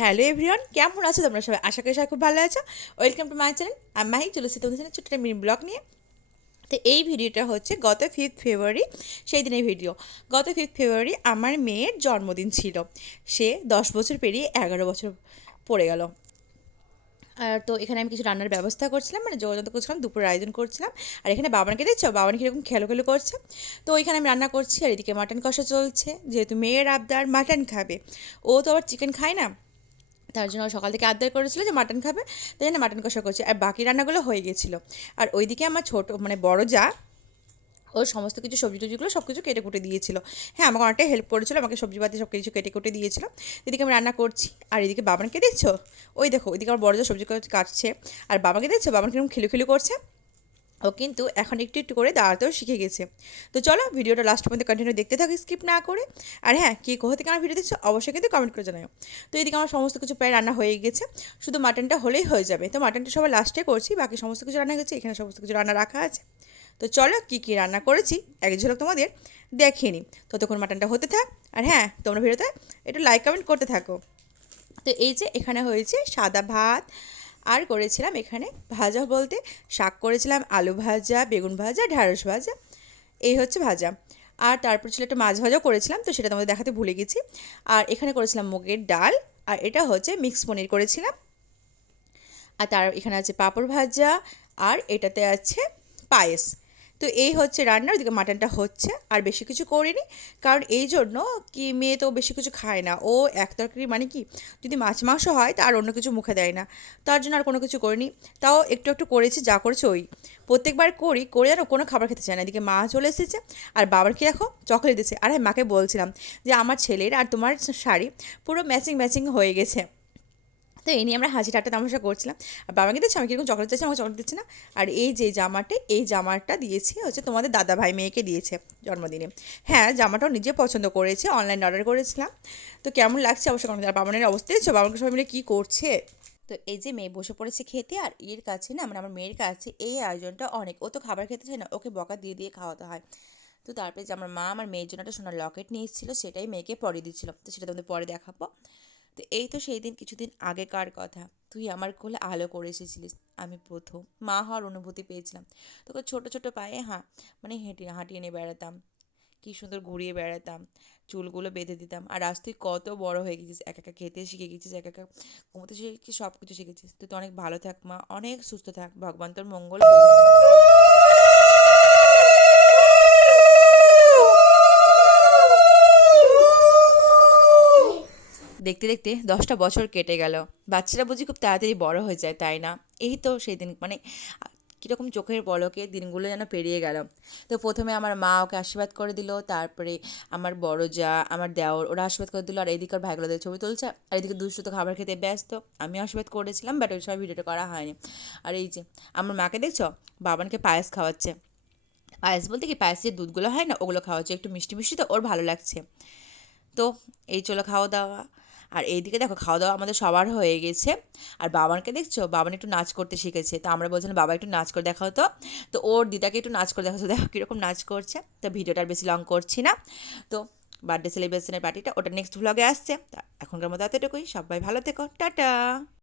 Hello everyone, কেমন আছো তোমরা সবাই? আশা করি সবাই খুব ভালো আছো। Welcome to my channel. আমি মাহি চলে এসেছি তোমাদের চ্যানেল ছোট্ট একটা মিনি ব্লগ নিয়ে। তো এই ভিডিওটা হচ্ছে গত 5th ফেব্রুয়ারি, সেই দিনের ভিডিও। গত 5th ফেব্রুয়ারি আমার মেয়ের জন্মদিন ছিল। সে 10 বছর পেরিয়ে 11 বছর পড়ে গেল। আর তো এখানে আমি কিছু রান্নার ব্যবস্থা করছিলাম, মানে যোগাযোগ করছিলাম, দুপুরের আয়োজন করছিলাম। আর এখানে বাবানকে দেখছো, বাবান কীরকম খেলো খেলো করছে। তো ওইখানে আমি রান্না করছি, আর এদিকে মাটন কষা চলছে, যেহেতু মেয়ের আবদার মাটন খাবে। ও তো আবার চিকেন খায় না, তার জন্য সকাল থেকে আবদার করেছিল যে মাটন খাবে, তাই জন্য মাটন কষা করছে। আর বাকি রান্নাগুলো হয়ে গেছিলো। আর ওইদিকে আমার ছোট মানে বড় যা, ও সমস্ত কিছু সবজি টবজিগুলো সব কিছু কেটে কুটে দিয়েছিল। হ্যাঁ, আমাকে অনেকটাই হেল্প করেছিল, আমাকে সবজিপাতি সব কিছু কেটে কুটে দিয়েছিল। এদিকে আমি রান্না করছি, আর এদিকে বাবানকে দেখছো, ওই দেখো ওইদিকে আমার বড় যা সবজি কাটছে। আর বাবাকে দেখছো, বাবান কিরকম খিলু খিলু করছে। ও কিন্তু এখন একটু একটু করে দাঁড়াতেও শিখে গেছে। তো চলো ভিডিওটা লাস্ট পর্যন্ত কন্টিনিউ দেখতে থাকি, স্কিপ না করে। আর হ্যাঁ, কে কোথা থেকে আমার ভিডিও দেখছো অবশ্যই কিন্তু কমেন্ট করে জানাও। তো এদিকে আমার সমস্ত কিছু প্রায় রান্না হয়ে গেছে, শুধু মাটনটা হলেই হয়ে যাবে। তো মাটনটা সবাই লাস্টে করছি, বাকি সমস্ত কিছু রান্না হয়েছে, এখানে সমস্ত কিছু রান্না রাখা আছে। তো চলো কী কী রান্না করেছি এক ঝলক তোমাদের দেখিয়ে নিই। ততক্ষণ মাটনটা হতে থাক। আর হ্যাঁ, তোমরা ভিডিওতে একটু লাইক কমেন্ট করতে থাকো। তো এই যে এখানে হয়েছে সাদা ভাত, আর করেছিলাম এখানে ভাজা বলতে শাক করেছিলাম, আলু ভাজা, বেগুন ভাজা, ঢ্যাঁড়স ভাজা, এই হচ্ছে ভাজা। আর তারপর ছিল একটা মাছ ভাজাও করেছিলাম, তো সেটা তোমাদের দেখাতে ভুলে গেছি। আর এখানে করেছিলাম মুগের ডাল, আর এটা হচ্ছে মিক্স পনির করেছিলাম। আর তার এখানে আছে পাঁপড় ভাজা, আর এটাতে আছে পায়েস। তো এই হচ্ছে রান্না, ওইদিকে মাটনটা হচ্ছে। আর বেশি কিছু করিনি, কারণ এই জন্য কি, মেয়ে তো বেশি কিছু খায় না। ও এক তরকারি মানে কি, যদি মাছ মাংস হয় তা আর অন্য কিছু মুখে দেয় না। তার জন্য আর কোনো কিছু করিনি। তাও একটু একটু করেছি, যা করেছে ওই প্রত্যেকবার করি করে আর কোনো খাবার খেতে চায় না। এদিকে মা চলে এসেছে, আর বাবার কি দেখো চকলেট দিচ্ছে। আর হ্যাঁ, মাকে বলছিলাম যে আমার ছেলের আর তোমার শাড়ি পুরো ম্যাচিং ম্যাচিং হয়ে গেছে। তো এই নিয়ে আমরা হাসি ঠাট্টা তামাশা করছিলাম। আর বাবাকে দিচ্ছে, আমি কীরকম চকলেট চাইছি, আমাকে চকলেট দিচ্ছে না। আর এই যে জামাটা, এই জামাটা দিয়েছি হচ্ছে তোমাদের দাদা ভাই মেয়েকে দিয়েছে জন্মদিনে। হ্যাঁ, জামাটাও নিজে পছন্দ করেছে, অনলাইন অর্ডার করেছিলাম। তো কেমন লাগছে অবশ্যই কমেন্ট। আর বাবানের অবস্থা দিচ্ছ, বাবাকে সবাই মিলে কী করছে। তো এই যে মেয়ে বসে পড়েছে খেতে, আর এর কাছে না, মানে আমার মেয়ের কাছে এই আয়োজনটা অনেক। ও তো খাবার খেতে চায় না, ওকে বকা দিয়ে দিয়ে খাওয়াতে হয়। তো তারপরে যে আমার মা আমার মেয়ের জন্য একটা সোনার লকেট নিয়ে এসেছিলো, সেটাই মেয়েকে পরিয়ে দিচ্ছিলো। তো সেটা তোমাদের পরে দেখাবো। তো এই তো সেই দিন কিছুদিন আগেকার কথা, তুই আমার কোলে আলো করে এসেছিলিস। আমি প্রথম মা হওয়ার অনুভূতি পেয়েছিলাম। তোকে ছোট ছোট পায়ে মানে হেঁটে হাঁটিয়ে নিয়ে বেড়াতাম, কী সুন্দর ঘুরিয়ে বেড়াতাম, চুলগুলো বেঁধে দিতাম। আর আজ তুই কত বড় হয়ে গেছিস, একা একা খেতে শিখে গেছিস, একা একা ঘুমোতে শিখে গেছিস, সব কিছু শিখেছিস। তুই তো অনেক ভালো থাক মা, অনেক সুস্থ থাক, ভগবান তোর মঙ্গল করুক। দেখতে দেখতে 10টা বছর কেটে গেল। বাচ্চারা বুঝি খুব তাড়াতাড়ি বড় হয়ে যায়, তাই না? এই তো সেই দিন, মানে কীরকম চোখের পলকে দিনগুলো যেন পেরিয়ে গেল। তো প্রথমে আমার মা ওকে আশীর্বাদ করে দিল, তারপরে আমার বড় যা, আমার দেওর, ওরা আশীর্বাদ করে দিল। আর এইদিকে ওর ভাইগুলোদের ছবি তুলছে, আর এদিকে দুষ্টু তো খাবার খেতে ব্যস্ত। আমি আশীর্বাদ করেছিলাম, বাট ওই সব ভিডিওটা করা হয়নি। আর এই যে আমার মাকে দেখছো, বাবানকে পায়েস খাওয়াচ্ছে। পায়েস বলতে কি, পায়েসের দুধগুলো হয় না, ওগুলো খাওয়াচ্ছে, একটু মিষ্টি মিষ্টি, তো ওর ভালো লাগছে। তো এই চলো খাওয়া দাওয়া। আর এইদিকে দেখো খাওয়া দাওয়া আমাদের সবার হয়ে গেছে। আর বাবানকে দেখছো, বাবান একটু নাচ করতে শিখেছে। তো আমরা বলছিলাম বাবা একটু নাচ করে দেখাও তো। তো ওর দিদাকে একটু নাচ করে দেখাচ্ছে, দেখো কীরকম নাচ করছে। তো ভিডিওটা আর বেশি লং করছি না। তো বার্থডে সেলিব্রেশনের পার্টিটা ওটা নেক্সট ভ্লগে আসছে। তা এখনকার মতো এতটুকুই, সবাই ভালো থেকো, টাটা।